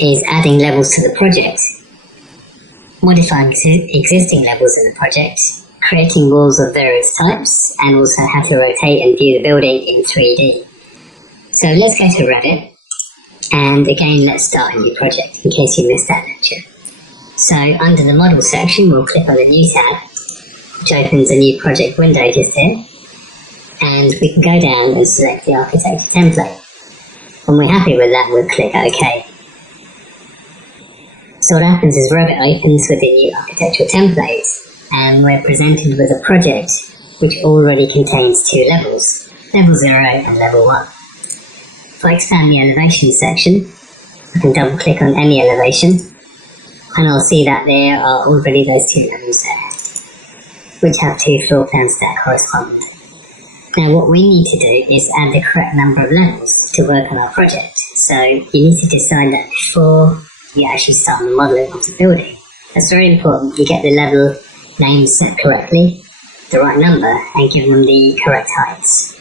is adding levels to the project, modifying existing levels in the project, creating walls of various types, and also how to rotate and view the building in 3D. So let's go to Revit, and again let's start a new project in case you missed that lecture. So under the model section we'll click on the new tab, which opens a new project window just here, and we can go down and select the architecture template. When we're happy with that, we'll click OK. So what happens is Revit opens with the new architectural template, and we're presented with a project which already contains two levels, level 0 and level 1. If I expand the elevation section, I can double click on any elevation, and I'll see that there are already those two levels there, which have two floor plans that correspond. Now what we need to do is add the correct number of levels to work on our project. So you need to decide that before you actually start on the modelling of the building. It's very important you get the level names set correctly, the right number, and give them the correct heights.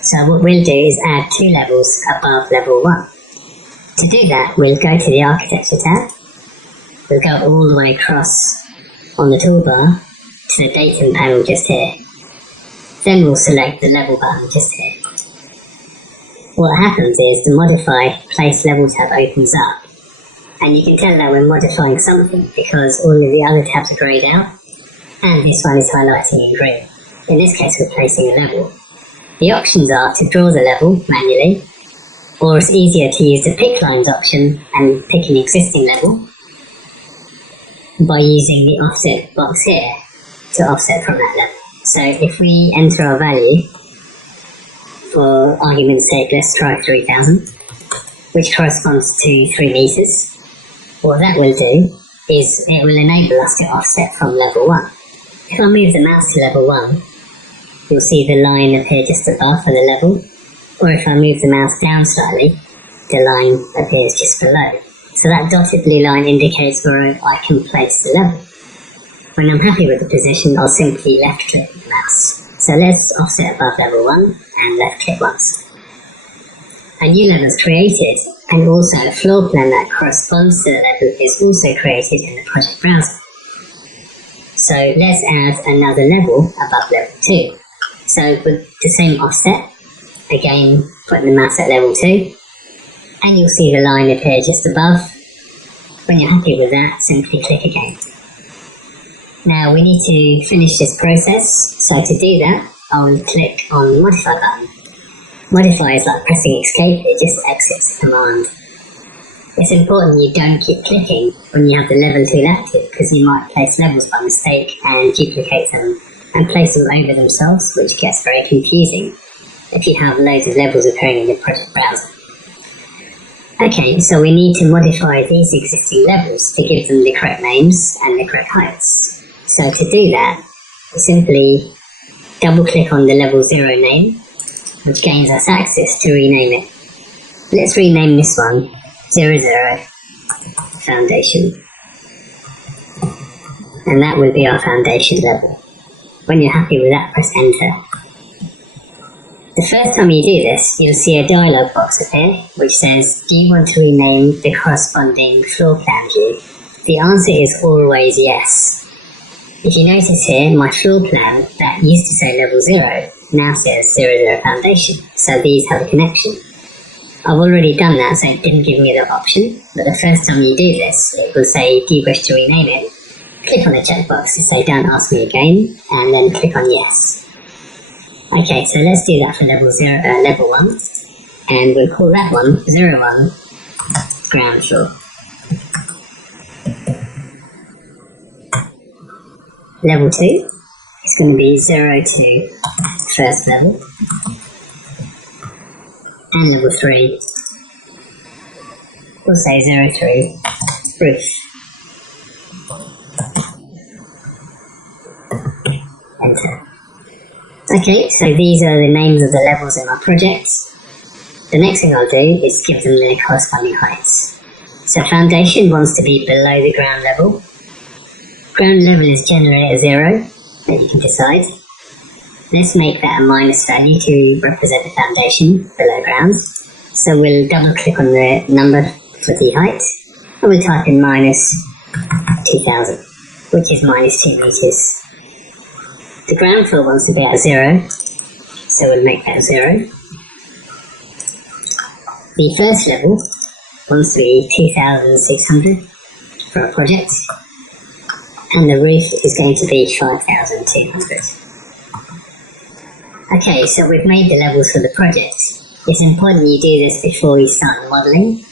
So what we'll do is add two levels above level 1. To do that, we'll go to the architecture tab. We'll go all the way across on the toolbar to the datum panel just here. Then we'll select the level button just here. What happens is the modify place level tab opens up, and you can tell that we're modifying something because all of the other tabs are greyed out and this one is highlighting in green. In this case we're placing a level. The options are to draw the level manually, or it's easier to use the pick lines option and pick an existing level by using the offset box here to offset from that level. So if we enter our value, for argument's sake, let's try 3000, which corresponds to 3 meters. What that will do is it will enable us to offset from level 1. If I move the mouse to level 1, you'll see the line appear just above for the level, or if I move the mouse down slightly, the line appears just below. So that dotted blue line indicates where I can place the level. When I'm happy with the position, I'll simply left click the mouse. So let's offset above level 1 and left click once. A new level is created, and also a floor plan that corresponds to the level is also created in the project browser. So let's add another level above level 2. So with the same offset, again put the mouse at level 2, and you'll see the line appear just above. When you're happy with that, simply click again. Now we need to finish this process, so to do that, I'll click on the Modify button. Modify is like pressing escape, it just exits the command. It's important you don't keep clicking when you have the level tool active, because you might place levels by mistake and duplicate them and place them over themselves, which gets very confusing if you have loads of levels appearing in the project browser. Okay, so we need to modify these existing levels to give them the correct names and the correct heights. So to do that, we simply double click on the level 0 name, which gains us access to rename it. Let's rename this one 00 Foundation. And that will be our foundation level. When you're happy with that, press enter. The first time you do this, you'll see a dialog box appear, which says, do you want to rename the corresponding floor plan view? The answer is always yes. If you notice here, my floor plan that used to say level 0 now says 00 Foundation, so these have a connection. I've already done that, so it didn't give me the option, but the first time you do this, it will say, do you wish to rename it? Click on the checkbox to say don't ask me again, and then click on yes. Okay, so let's do that for level 1, and we'll call that one 01 ground floor. Level 2 is going to be 02 first level, and level 3 we'll say 03 roof. Enter. Okay, so these are the names of the levels in my project. The next thing I'll do is give them the corresponding heights. So foundation wants to be below the ground level. Ground level is generally a 0, that you can decide. Let's make that a minus value to represent the foundation below ground. So we'll double click on the number for the height, and we'll type in minus 2000, which is minus 2 meters. The ground floor wants to be at 0, so we'll make that 0. The first level wants to be 2600 for a project, and the roof is going to be 5200. Okay, so we've made the levels for the project. It's important you do this before you start the modelling,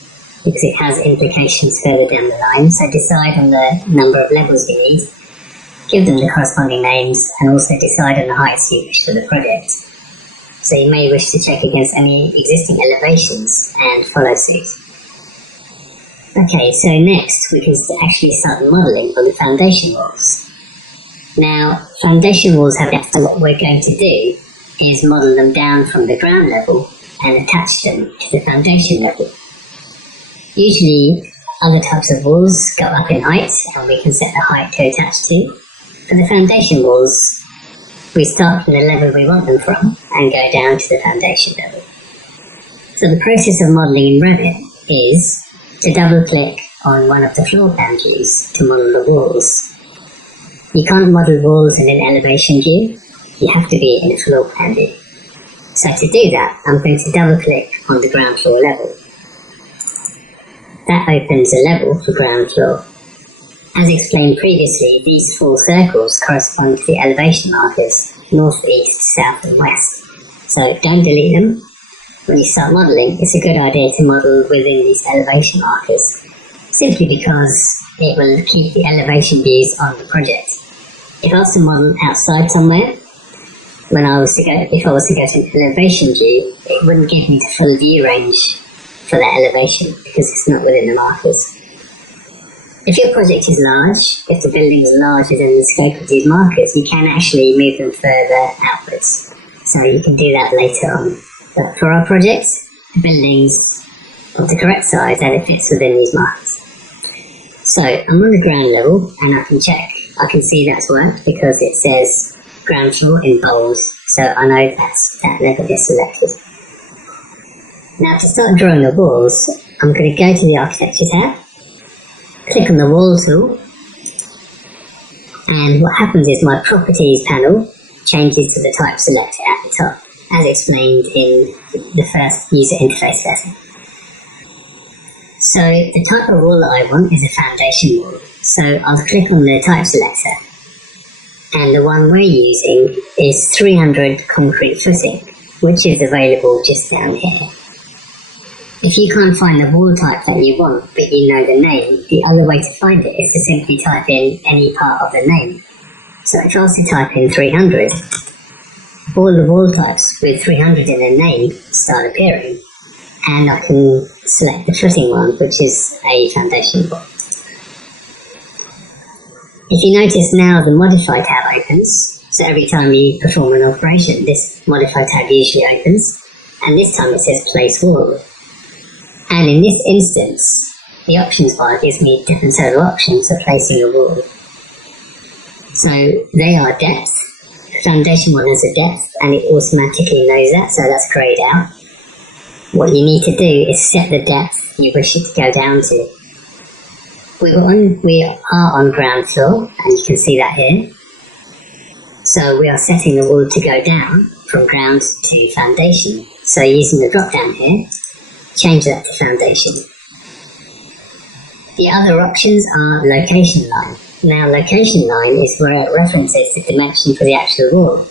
because it has implications further down the line. So decide on the number of levels you need, give them the corresponding names, and also decide on the heights you wish for the project. So you may wish to check against any existing elevations and follow suit. Okay, so next we can actually start the modelling for the foundation walls. Now, foundation walls have depth, so what we're going to do is model them down from the ground level and attach them to the foundation level. Usually, other types of walls go up in height, and we can set the height to attach to. For the foundation walls, we start from the level we want them from and go down to the foundation level. So the process of modelling in Revit is to double-click on one of the floor boundaries to model the walls. You can't model walls in an elevation view, you have to be in a floor plan view. So to do that, I'm going to double-click on the ground floor level. That opens a level for ground floor. As explained previously, these 4 circles correspond to the elevation markers, north, east, south and west. So don't delete them. When you start modelling, it's a good idea to model within these elevation markers, simply because it will keep the elevation views on the project. If I was to model outside somewhere, if I was to go to an elevation view, it wouldn't give me the full view range for that elevation because it's not within the markers. If your project is large, if the building is larger than the scope of these markers, you can actually move them further outwards. So you can do that later on. But for our projects, the building's of the correct size and it fits within these markers. So I'm on the ground level and I can check. I can see that's worked because it says ground floor in bold, so I know that level is selected. Now to start drawing the walls, I'm going to go to the Architecture tab, click on the Wall tool, and what happens is my Properties panel changes to the Type Selector at the top, as explained in the first user interface lesson. So the type of wall that I want is a foundation wall, so I'll click on the Type Selector, and the one we're using is 300 concrete footing, which is available just down here. If you can't find the wall type that you want, but you know the name, the other way to find it is to simply type in any part of the name. So if I was to type in 300, all the wall types with 300 in their name start appearing, and I can select the footing one, which is a foundation wall. If you notice now the Modify tab opens, so every time you perform an operation, this Modify tab usually opens, and this time it says Place Wall. And in this instance, the options bar gives me different total options for placing a wall. So they are depth. The foundation one has a depth and it automatically knows that, so that's grayed out. What you need to do is set the depth you wish it to go down to. We are on ground floor, and you can see that here. So we are setting the wall to go down from ground to foundation. So using the drop down here, change that to foundation. The other options are location line. Now location line is where it references the dimension for the actual wall.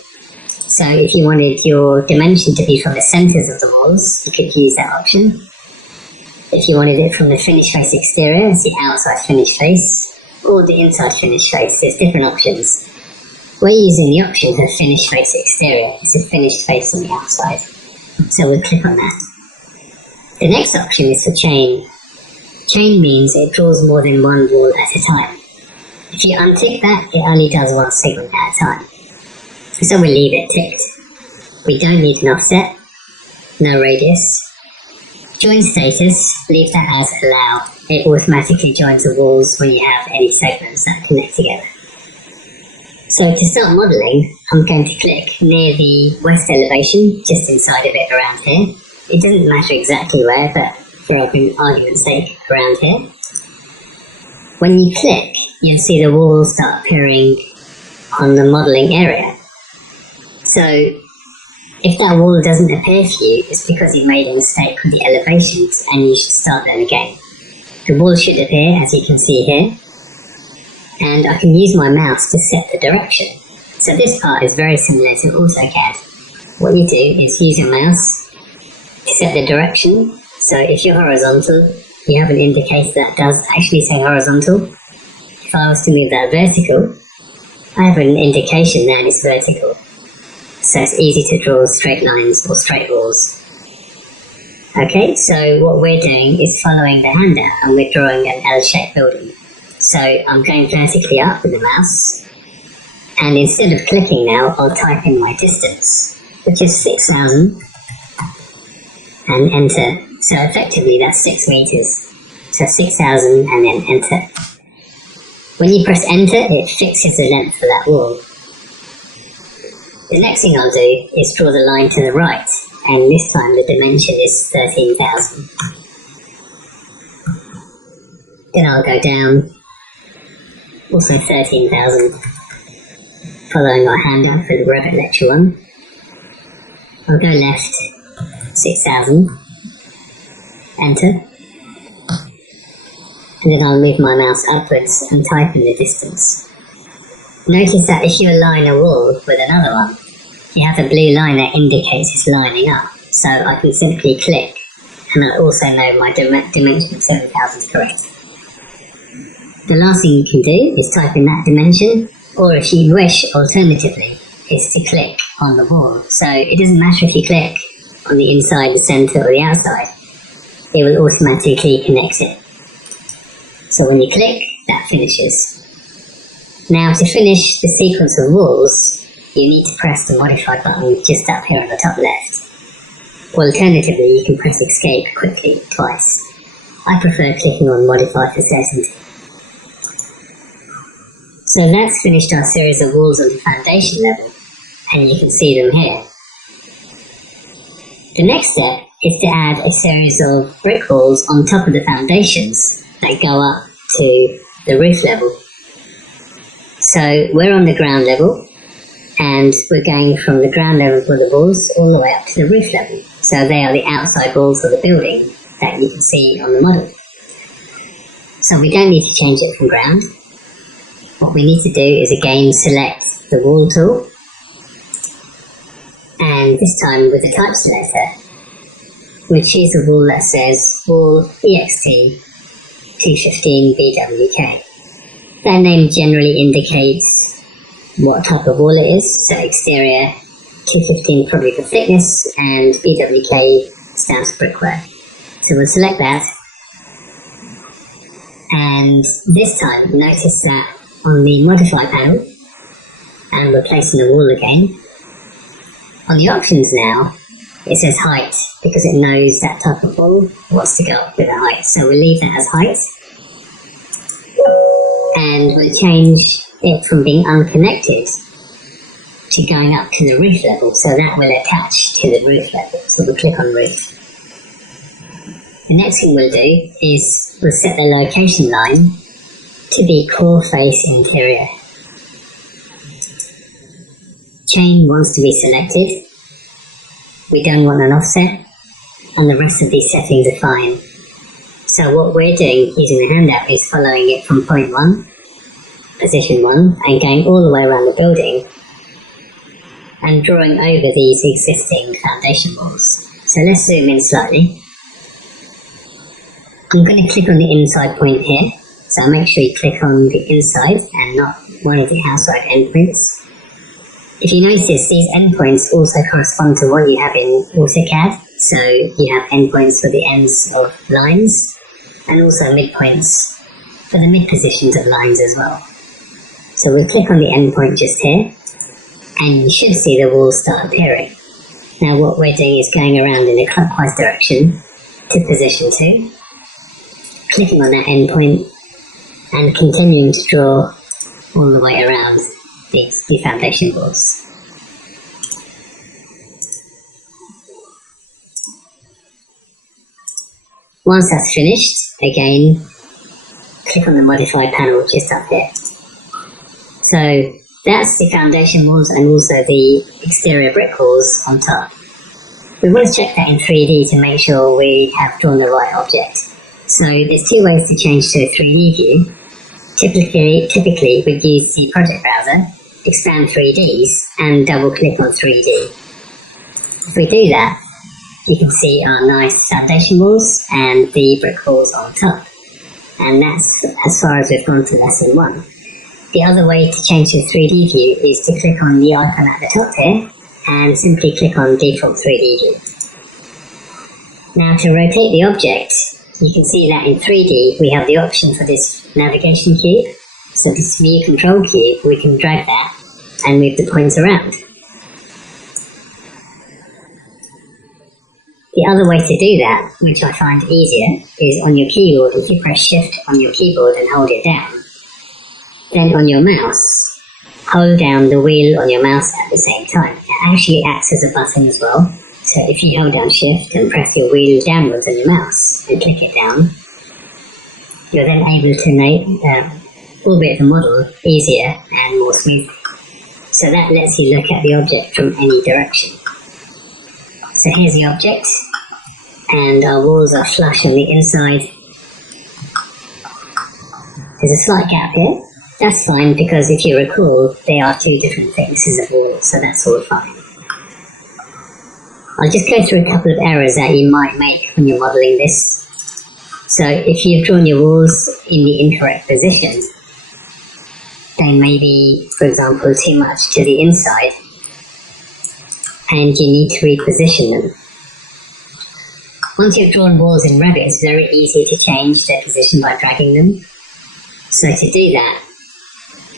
So if you wanted your dimension to be from the centres of the walls, you could use that option. If you wanted it from the finished face exterior, it's the outside finished face, or the inside finished face, there's different options. We're using the option for finished face exterior, it's a finished face on the outside. So we'll click on that. The next option is for chain. Chain means it draws more than one wall at a time. If you untick that, it only does one segment at a time. So we'll leave it ticked. We don't need an offset, no radius. Join status, leave that as allow. It automatically joins the walls when you have any segments that connect together. So to start modelling, I'm going to click near the west elevation, just inside of it around here. It doesn't matter exactly where, but for argument's sake, around here. When you click, you'll see the walls start appearing on the modelling area. So if that wall doesn't appear for you, it's because you made a mistake with the elevations and you should start them again. The wall should appear, as you can see here, and I can use my mouse to set the direction. So this part is very similar to AutoCAD. What you do is use your mouse to set the direction. So if you're horizontal, you have an indicator that does actually say horizontal. If I was to move that vertical, I have an indication that it's vertical. So it's easy to draw straight lines or straight walls. Okay, so what we're doing is following the handout and we're drawing an L-shaped building. So I'm going vertically up with the mouse, and instead of clicking now, I'll type in my distance, which is 6,000, and enter. So effectively that's 6 meters. So 6,000 and then enter. When you press enter, it fixes the length for that wall. The next thing I'll do is draw the line to the right, and this time the dimension is 13,000. Then I'll go down, also 13,000, following our handout for the Revit lecture 1. I'll go left, 6,000, enter, and then I'll move my mouse upwards and type in the distance. Notice that if you align a wall with another one, you have a blue line that indicates it's lining up, so I can simply click, and I also know my dimension of 7,000 is correct. The last thing you can do is type in that dimension, or if you wish, alternatively, is to click on the wall. So it doesn't matter if you click on the inside, the centre or the outside, it will automatically connect it. So when you click, that finishes. Now to finish the sequence of walls, you need to press the modify button just up here on the top left. Alternatively, you can press escape quickly twice. I prefer clicking on modify for certainty. So that's finished our series of walls on the foundation level, and you can see them here. The next step is to add a series of brick walls on top of the foundations that go up to the roof level. So we're on the ground level, and we're going from the ground level for the walls all the way up to the roof level. So they are the outside walls of the building that you can see on the model. So we don't need to change it from ground. What we need to do is again select the wall tool, and this time with the type selector, we choose a wall that says wall EXT 215 BWK. That name generally indicates what type of wall it is, so exterior 215 probably for thickness, and BWK stands for brickwork. So we'll select that, and this time notice that on the modify panel, and we're placing the wall again, on the options now it says height, because it knows that type of wall wants to go up with the height, so we'll leave that as height. And we'll change it from being unconnected to going up to the roof level, so that will attach to the roof level. So we'll click on roof. The next thing we'll do is we'll set the location line to be core face interior. Chain wants to be selected. We don't want an offset, and the rest of these settings are fine. So what we're doing using the handout is following it from point 1, position 1, and going all the way around the building and drawing over these existing foundation walls. So let's zoom in slightly. I'm going to click on the inside point here, so make sure you click on the inside and not one of the outside endpoints. If you notice, these endpoints also correspond to what you have in AutoCAD, so you have endpoints for the ends of lines, and also midpoints for the mid positions of lines as well. So we'll click on the endpoint just here, and you should see the walls start appearing. Now what we're doing is going around in a clockwise direction to position 2, clicking on that endpoint, and continuing to draw all the way around the foundation walls. Once that's finished, again, click on the modify panel just up here. So that's the foundation walls and also the exterior brick walls on top. We want to check that in 3D to make sure we have drawn the right object. So there's two ways to change to a 3D view. Typically we'd use the project browser, expand 3Ds and double click on 3D. If we do that, you can see our nice foundation walls and the brick walls on top. And that's as far as we've gone for lesson 1. The other way to change to a 3D view is to click on the icon at the top here and simply click on default 3D view. Now to rotate the object, you can see that in 3D we have the option for this navigation cube. So this view control cube, we can drag that and move the points around. The other way to do that, which I find easier, is on your keyboard. If you press shift on your keyboard and hold it down, then on your mouse, hold down the wheel on your mouse at the same time. It actually acts as a button as well. So if you hold down shift and press your wheel downwards on your mouse and click it down, you're then able to orbit the model easier and more smoothly. So that lets you look at the object from any direction. So here's the object, and our walls are flush on the inside. There's a slight gap here. That's fine because if you recall, they are two different thicknesses of wall, so that's all fine. I'll just go through a couple of errors that you might make when you're modelling this. So if you've drawn your walls in the incorrect position, they may be, for example, too much to the inside, and you need to reposition them. Once you've drawn walls in Revit, it's very easy to change their position by dragging them. So to do that,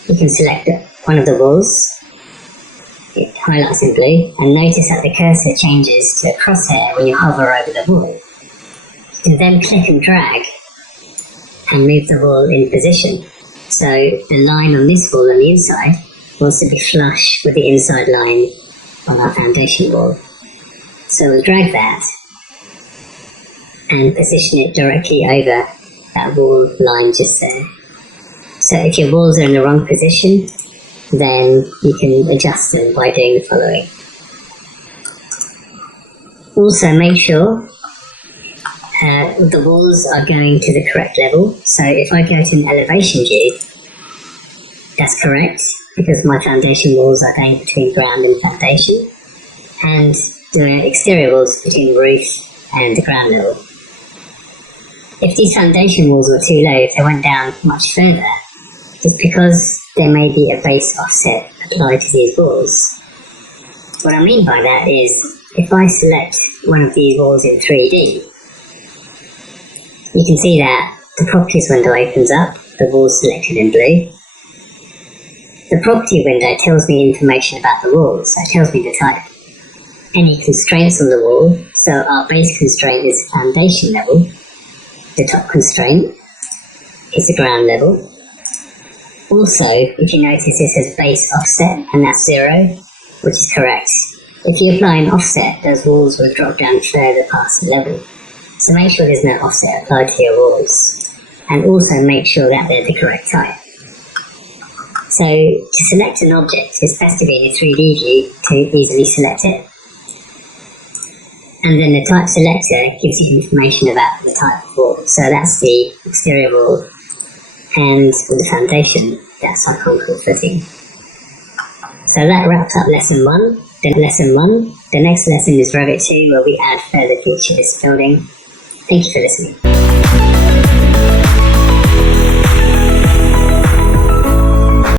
you can select one of the walls, it highlights in blue, and notice that the cursor changes to a crosshair when you hover over the wall. You can then click and drag and move the wall in position. So the line on this wall on the inside wants to be flush with the inside line on our foundation wall. So we'll drag that and position it directly over that wall line just there. So if your walls are in the wrong position, then you can adjust them by doing the following. Also make sure the walls are going to the correct level. So if I go to an elevation view, that's correct because my foundation walls are going between ground and foundation, and the exterior walls between roof and the ground level. If these foundation walls were too low, if they went down much further, it's because there may be a base offset applied to these walls. What I mean by that is, if I select one of these walls in 3D, you can see that the properties window opens up, the wall selected in blue. The property window tells me information about the wall, so it tells me the type. Any constraints on the wall, so our base constraint is foundation level, the top constraint is the ground level. Also, if you notice, it says base offset, and that's 0, which is correct. If you apply an offset, those walls will drop down further past the level. So make sure there's no offset applied to your walls, and also make sure that they're the correct type. So to select an object, it's best to be in a 3D view to easily select it. And then the type selector gives you information about the type of wall. So that's the exterior wall, and with the foundation, that's our concrete footing. So that wraps up lesson 1. The next lesson is Revit 2, where we add further features to this building. Thank you for listening.